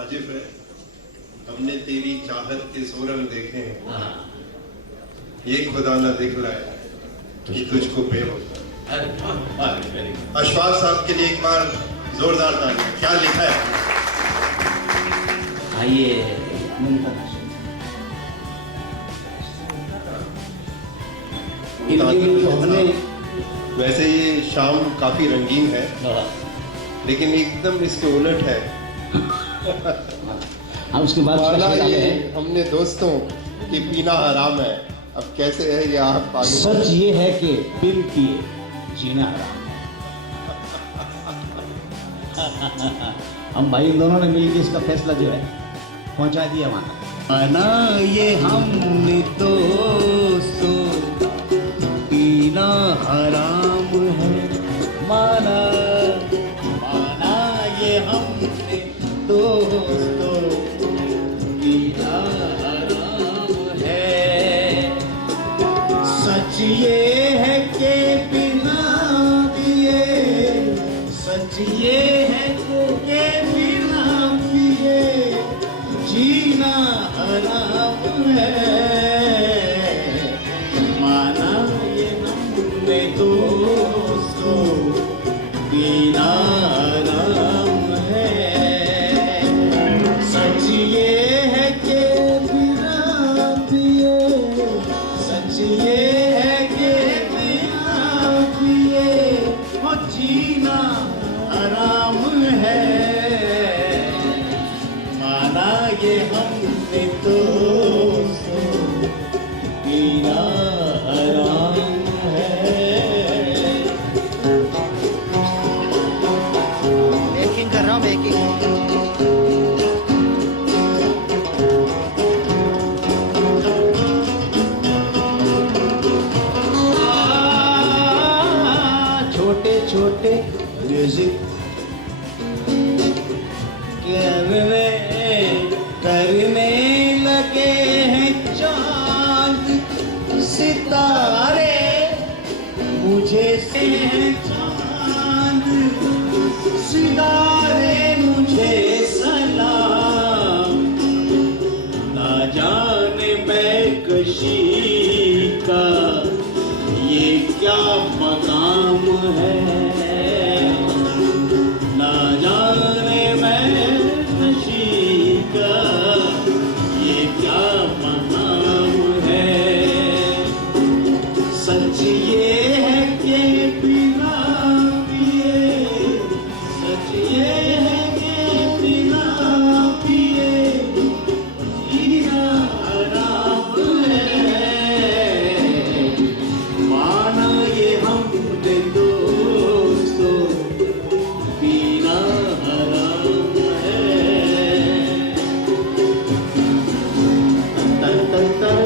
वाजिब है। हमने तेरी चाहत के सोरंग देखे हैं, ये खुदा न दिखलाए कि तुझको बेवफा। अशफाक साहब के लिए एक बार जोरदार ताली। क्या लिखा है? आइए हमने वैसे ये शाम काफी रंगीन है, लेकिन एकदम इसके उलट है। हम उसके बाद हमने दोस्तों कि पीना हराम है। अब कैसे है ये आप आगे? सच ये है कि बिन पिए जीना हराम है। हम भाई दोनों ने मिलकर इसका फैसला जो है पहुंचा दिया वहां। माना ये हमने दोस्तों पीना हराम है, माना ये हमने दोस्तों पीना हराम है। सच ये है कि बिना पिए, सच ये है कि बिना पिए जीना हराम है। माना ये हमने दोस्तों पीना हराम है। सच ये है कि बिना पिए, सच ये है कि बिना पिए वो जीना हराम है। माना ये हमने दोस्तों पीना हराम है। मेकिंग कर रहा हूँ, मेकिंग। छोटे छोटे म्यूजिक करने लगे हैं चांद सितारे, मुझे से चांद सितारे मुझे सलाम। ना जाने मैं कशी का ये क्या मकाम है, ना जाने मैं कशी का ये क्या मकाम है। सच ये है कि बिना पिए, सच ये है कि बिना पिए जीना हराम है। माना ये हमने दोस्तों पीना हराम है। तर तर तर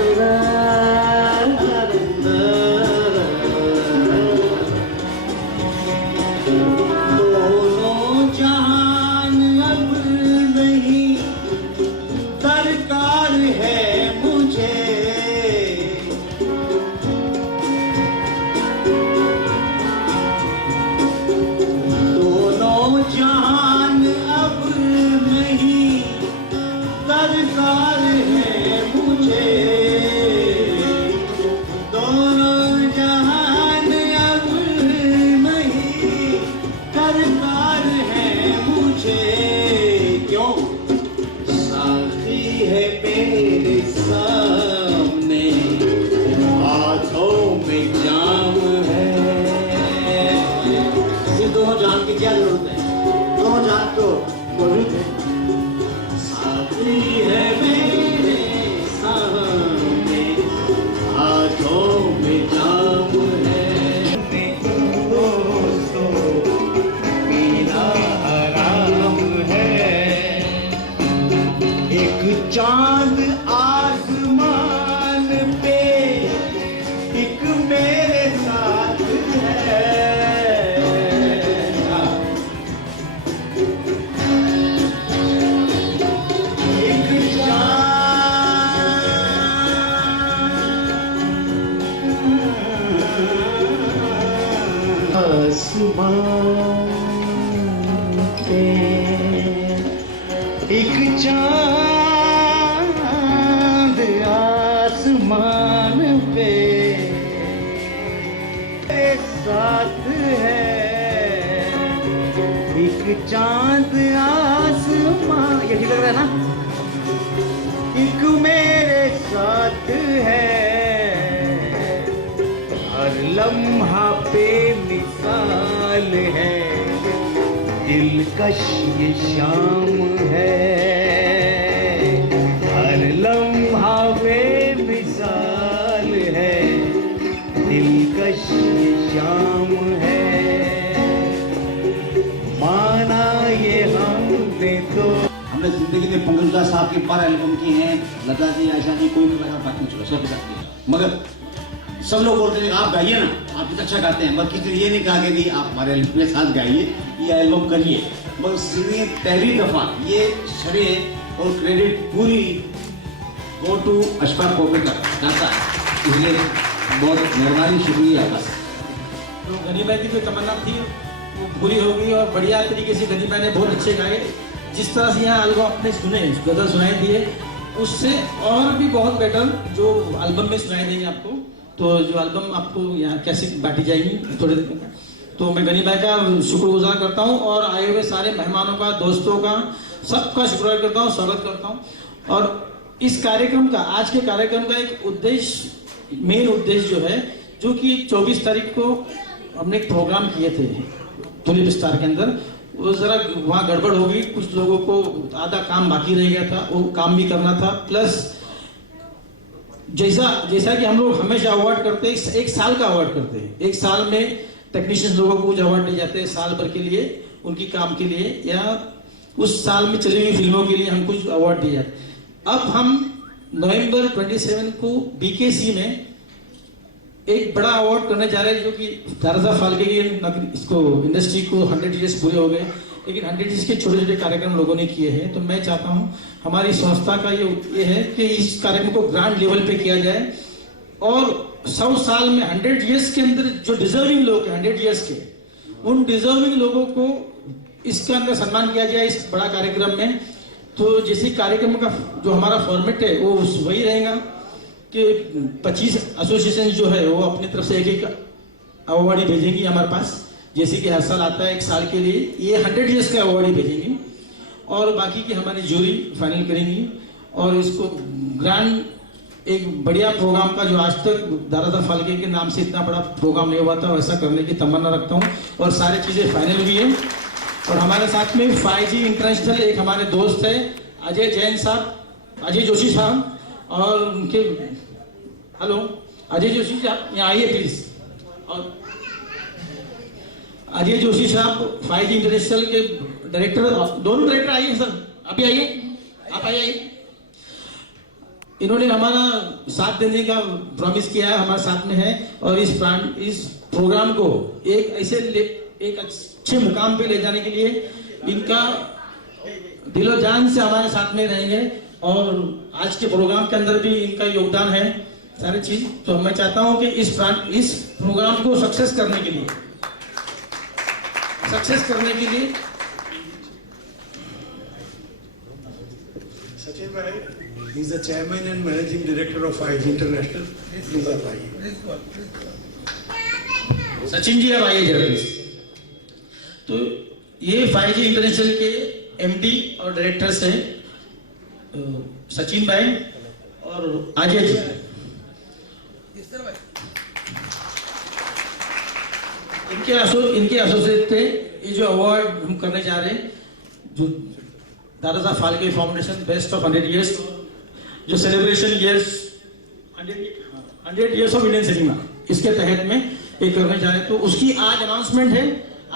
दोनों जहान अब नहीं दरकार है मुझे। दोनों जहान अब नहीं दरकार है मुझे। दोनों जहान अब नहीं दरकार है मुझे। क्यों? साथी है मेरे सामने, हाथों में जाम है। ये दोनों जान की क्या जरूरत है? दोनों जान तो मौजूद है। साथी है मेरे सामने, हाथों में जाम है। दोस्तों पीना हराम है। एक चांद आसमान पे एक मेरे साथ है। एक चांद आसमान पे एक चांद आसमान पे साथ है, एक चांद आसमान, ये ठीक लग रहा है ना? एक मेरे साथ है, हर लम्हा पे मिसाल है, दिलकश ये शाम है, हर लम्हा पे मिसाल है, दिलकश ये शाम है, माना ये हमने तो। हमने जिंदगी में पंकज साहब की पर एल्बम की हैं, लता जी, आशा जी, कोई भी लगा बात नहीं चलो सब सकती है, मगर सब लोग बोलते हैं आप गाइए ना, आप कितना अच्छा गाते हैं, मगर किसी ने ये नहीं कहा कि आप हमारे एल्बम के साथ गाइए, ये एल्बम करिए। मगर सीधी पहली दफा ये श्रेय और क्रेडिट पूरी गो टू अशफाक कोपेकर गाता है, इसलिए बहुत मेहरबानी, शुक्रिया। बस तो गनी भाई की जो तमन्ना थी वो पूरी हो गई और बढ़िया तरीके से गनी भाई ने बहुत अच्छे गाए। जिस तरह से यहाँ एल्बम आपने सुने, गजल सुनाई दिए, उससे और भी बहुत बेटर जो एल्बम में सुनाई देंगे आपको। तो जो एल्बम आपको यहाँ कैसे बांटी जाएगी थोड़े दिन में, तो मैं गनी भाई का शुक्रगुजार करता हूँ और आए हुए सारे मेहमानों का, दोस्तों का, सबका शुक्रगुजार करता हूँ, स्वागत करता हूँ। और इस कार्यक्रम का, आज के कार्यक्रम का एक उद्देश्य, मेन उद्देश्य जो है, जो कि 24 तारीख को हमने एक प्रोग्राम किए थे तुलिप स्टार के अंदर, वो जरा वहाँ गड़बड़ हो गई, कुछ लोगों को आधा काम बाकी रह गया था, वो काम भी करना था। प्लस जैसा कि हम लोग हमेशा अवार्ड करते हैं, एक साल का अवार्ड करते हैं, एक साल में टेक्नीशियंस लोगों को कुछ अवार्ड दिए जाते हैं साल भर के लिए, उनकी काम के लिए, या उस साल में चली हुई फिल्मों के लिए हम कुछ अवार्ड दिए जाते हैं। अब हम नवंबर 27 को बीकेसी में एक बड़ा अवार्ड करने जा रहे हैं, जो कि दादा फाल्के की इसको इंडस्ट्री को 100 ईयर्स पूरे हो गए, लेकिन 100 ईयर्स के छोटे छोटे कार्यक्रम लोगों ने किए हैं। तो मैं चाहता हूं हमारी संस्था का ये है कि इस कार्यक्रम को ग्रांड लेवल पे किया जाए और 100 साल में 100 ईयर्स के अंदर जो डिजर्विंग लोग हैं 100 ईयर्स के, उन डिजर्विंग लोगों को इसके अंदर सम्मान किया जाए इस बड़ा कार्यक्रम में। तो जैसे कार्यक्रम का जो हमारा फॉर्मेट है वो वही रहेगा कि 25 एसोसिएशन जो है वो अपनी तरफ से एक अवार्ड ही भेजेंगी हमारे पास, जैसे कि हर साल आता है एक साल के लिए, ये 100 ईयर्स का अवार्ड ही भेजेंगी और बाकी की हमारी जूरी फाइनल करेंगी। और इसको ग्रांड एक बढ़िया प्रोग्राम का, जो आज तक दादा फाल्के के नाम से इतना बड़ा प्रोग्राम नहीं हुआ था, वैसा करने की तमन्ना रखता हूँ और सारी चीज़ें फाइनल भी है। और हमारे साथ में 5G इंटरनेशनल एक हमारे दोस्त है अजय जैन साहब, अजय जोशी साहब, और उनके हेलो अजय जोशी साहब यहाँ आइए प्लीज। और अजय जोशी साहब 5G इंटरनेशनल के डायरेक्टर, दोनों डायरेक्टर आइए सर, अभी आइए, आप आइए। इन्होंने हमारा साथ देने का प्रॉमिस किया है, हमारे साथ में है और इस प्रोग्राम को एक अच्छे मुकाम पे ले जाने के लिए इनका दिलो जान से हमारे साथ में रहेंगे और आज के प्रोग्राम के अंदर भी इनका योगदान है सारी चीज। तो मैं चाहता हूं कि इस प्रोग्राम को सक्सेस करने के लिए Sachin Bhai, he's the chairman and managing director of 5G International. Please आप आइए। सचिन जी अब आइए जरा। तो ये 5G इंटरनेशनल के MD और डायरेक्टर्स हैं सचिन भाई और अजय जी। इनके एसोसिएट थे। ये जो अवार्ड हम करने जा रहे हैं, जो Dada Saheb Phalke foundation best of 100 years, जो celebration years 100 years of Indian cinema, इसके तहत में ये करने जा रहे हैं। तो उसकी आज अनाउंसमेंट है।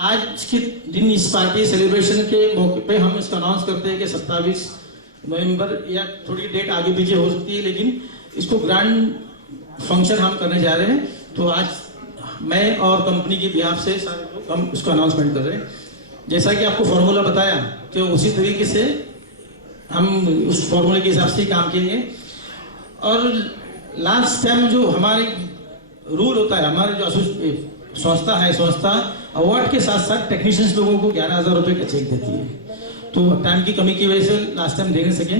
आज के दिन इस पार्टी सेलिब्रेशन के मौके पे हम इसका अनाउंस करते हैं कि 27 नवंबर, या थोड़ी डेट आगे पीछे हो सकती है, लेकिन इसको ग्रैंड फंक्शन हम करने जा रहे हैं। तो आज मैं और कंपनी के बिहाफ से सारे लोग हम उसको अनाउंसमेंट कर रहे हैं। जैसा कि आपको फॉर्मूला बताया कि उसी तरीके से हम उस फॉर्मूले के हिसाब से काम किएंगे। और लास्ट टाइम जो हमारे रूल होता है, हमारे जो संस्था है, संस्था अवार्ड के साथ साथ टेक्नीशियंस लोगों को 11,000 रुपए का चेक देती है। तो तो टाइम की कमी की वजह से लास्ट टाइम दे नहीं सके,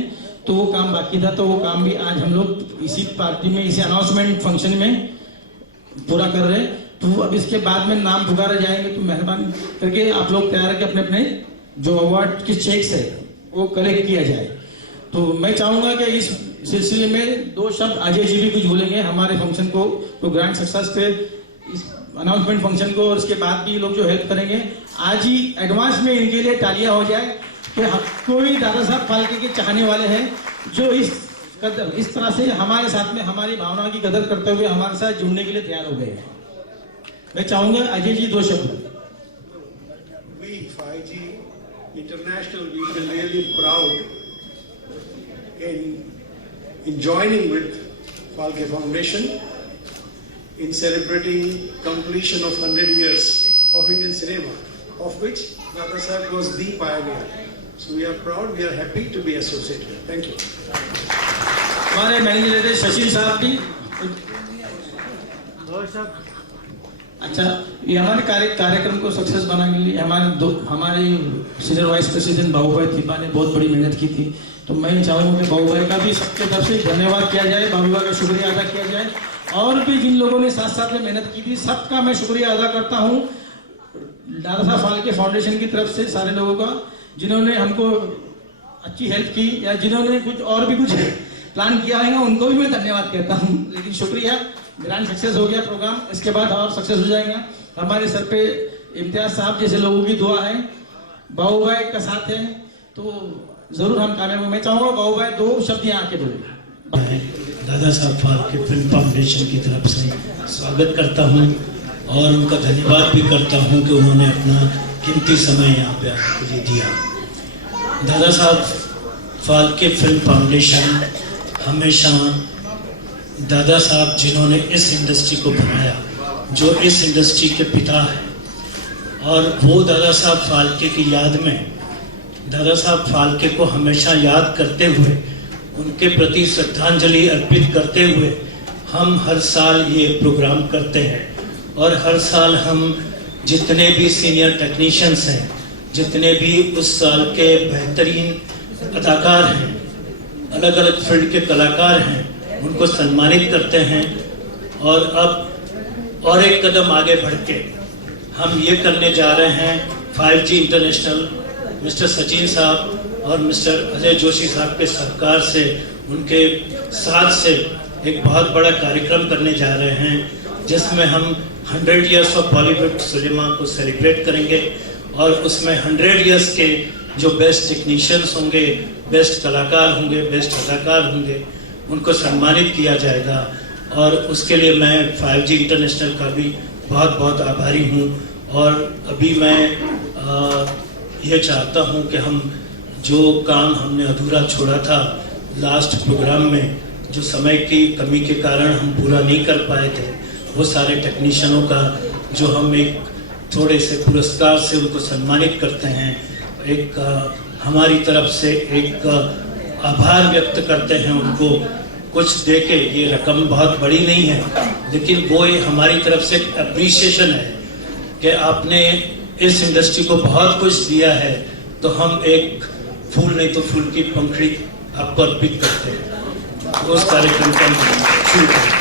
तो वो काम बाकी था, तो वो काम भी आज हम लोग इसी पार्टी में, इसी अनाउंसमेंट फंक्शन में पूरा कर रहे हैं। तो अब इसके बाद में नाम पुकारे जाएंगे, तो मेहरबानी करके आप लोग तैयार करके अपने अपने जो अवार्ड के चेक्स है वो कलेक्ट किया जाए। तो मैं चाहूंगा कि इस सिलसिले में 2 शब्द अजय जी भी कुछ बोलेंगे हमारे फंक्शन को, तो ग्रैंड सक्सेस के इस अनाउंसमेंट फंक्शन को, और उसके बाद भी लोग जो हेल्प करेंगे। आज ही एडवांस में इनके लिए तालियां हो जाए कि कोई दादा साहब फाल्के के चाहने वाले हैं जो इस तरह से हमारे साथ में हमारी भावना की कदर करते हुए हमारे साथ जुड़ने के लिए तैयार हो गए हैं। मैं चाहूंगा अजय जी 2 शब्द। We 5G International, we feel really proud in joining with Falke Foundation in celebrating completion of 100 years of Indian cinema, of which Dada Saheb was the pioneer. So we are proud, we are happy to be associated. Thank you. हमारे manager director शशिन साहब भी। अच्छा, ये हमारे कार्यक्रम को success बनाने के लिए हमारे सीनियर वाइस प्रेसिडेंट बाबू भाई थिपा ने बहुत बड़ी मेहनत की थी। तो मैं चाहूंगा कि बाबू भाई का भी सबके तरफ से धन्यवाद किया जाए, बाबू भाई का शुक्रिया अदा किया जाए, और भी जिन लोगों ने साथ साथ में मेहनत की थी सबका मैं शुक्रिया अदा करता हूँ दादा साहब फाल्के फाउंडेशन की तरफ से, सारे लोगों का जिन्होंने हमको अच्छी हेल्प की, या जिन्होंने कुछ और भी कुछ प्लान किया है ना, उनको भी मैं धन्यवाद कहता हूँ। लेकिन शुक्रिया, ग्रैंड सक्सेस हो गया प्रोग्राम, इसके बाद और सक्सेस हो जाएगा। हमारे सर पे इम्तियाज साहब जैसे लोगों की दुआ है, बाबू भाई का साथ है, तो जरूर हम कामयाब होंगे। मैं चाहूंगा बाबू भाई 2 शब्द यहाँ आके बोले। दादा साहब फाल्के फिल्म फाउंडेशन की तरफ से स्वागत करता हूँ और उनका धन्यवाद भी करता हूँ कि उन्होंने अपना कीमती समय यहाँ पे आने के लिए दिया। दादा साहब फाल्के फिल्म फाउंडेशन हमेशा, दादा साहब जिन्होंने इस इंडस्ट्री को बनाया, जो इस इंडस्ट्री के पिता हैं, और वो दादा साहब फाल्के की याद में, दादा साहब फाल्के को हमेशा याद करते हुए, उनके प्रति श्रद्धांजलि अर्पित करते हुए हम हर साल ये प्रोग्राम करते हैं। और हर साल हम जितने भी सीनियर टेक्नीशियंस हैं, जितने भी उस साल के बेहतरीन अदाकार हैं, अलग अलग फील्ड के कलाकार हैं, उनको सम्मानित करते हैं। और अब और एक कदम आगे बढ़ के हम ये करने जा रहे हैं, 5G इंटरनेशनल मिस्टर सचिन साहब और मिस्टर अजय जोशी साहब के सहकार से, उनके साथ से एक बहुत बड़ा कार्यक्रम करने जा रहे हैं, जिसमें हम 100 इयर्स ऑफ बॉलीवुड सिनेमा को सेलिब्रेट करेंगे। और उसमें 100 इयर्स के जो बेस्ट टेक्नीशियंस होंगे, बेस्ट कलाकार होंगे, बेस्ट अदाकार होंगे, उनको सम्मानित किया जाएगा। और उसके लिए मैं 5G इंटरनेशनल का भी बहुत बहुत आभारी हूँ। और अभी मैं ये चाहता हूँ कि हम जो काम हमने अधूरा छोड़ा था लास्ट प्रोग्राम में, जो समय की कमी के कारण हम पूरा नहीं कर पाए थे, वो सारे टेक्नीशियनों का जो हम एक थोड़े से पुरस्कार से उनको सम्मानित करते हैं, एक हमारी तरफ से एक आभार व्यक्त करते हैं उनको कुछ देके। ये रकम बहुत बड़ी नहीं है, लेकिन वो ये हमारी तरफ से एक अप्रिसिएशन है कि आपने इस इंडस्ट्री को बहुत कुछ दिया है, तो हम एक फूल नहीं तो फूल की पंखड़ी आपको अर्पित करते हैं। उस कार्यक्रम का शुरू करें।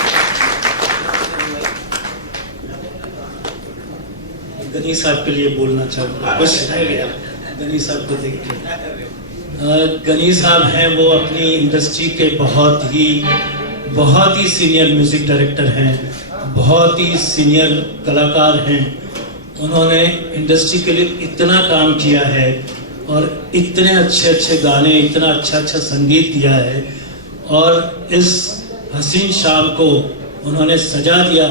गनी साहब के लिए बोलना चाहूँगा, कुछ रह गया गनी साहब को देख के। गनी साहब हैं, वो अपनी इंडस्ट्री के बहुत ही सीनियर म्यूजिक डायरेक्टर हैं, बहुत ही सीनियर कलाकार हैं। उन्होंने इंडस्ट्री के लिए इतना काम किया है और इतने अच्छे अच्छे गाने, इतना अच्छा अच्छा संगीत दिया है, और इस हसीन शाम को उन्होंने सजा दिया।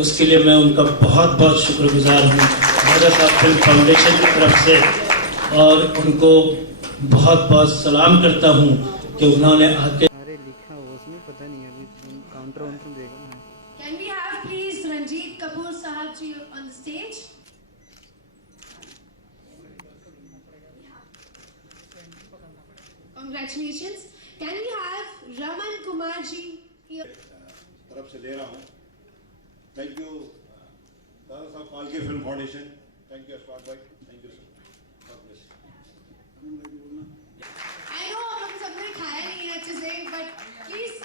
उसके लिए मैं उनका बहुत बहुत शुक्रगुजार हूँ दादा साहब फिल्म फाउंडेशन की तरफ से, और उनको बहुत बहुत सलाम करता हूँ कि उन्होंने आके। अरे लिखा हो उसमें, पता नहीं अभी काउंटर देगा ना। Can we have please Ranjit Kapoor Sahab ji on the stage? Congratulations. Can we have Raman Kumar ji here? तरफ से ले रहा हूँ। Thank you Dada Saheb Phalke film foundation, thank you Ashfaq भाई, thank you sir, God bless. please.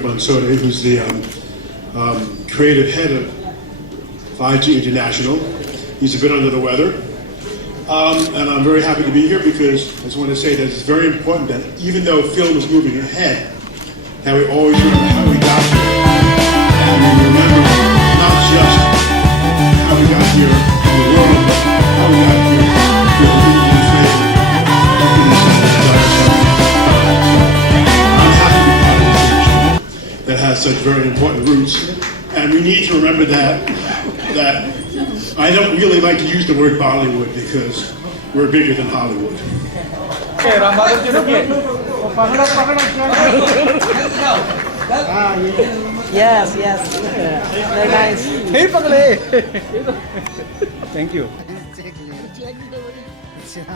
Mansouri, who's the creative head of 5G International. He's a bit under the weather. And I'm very happy to be here because I just want to say that it's very important that even though film is moving ahead, that we always remember how we got here. And we remember not just how we got here in the world, but how we got here in favor. I'm happy to be part of this industry that has such very important roots. And we need to remember that I don't really like to use the word Bollywood because we're bigger than Hollywood. Yes, yes. Very nice. Thank you. Check.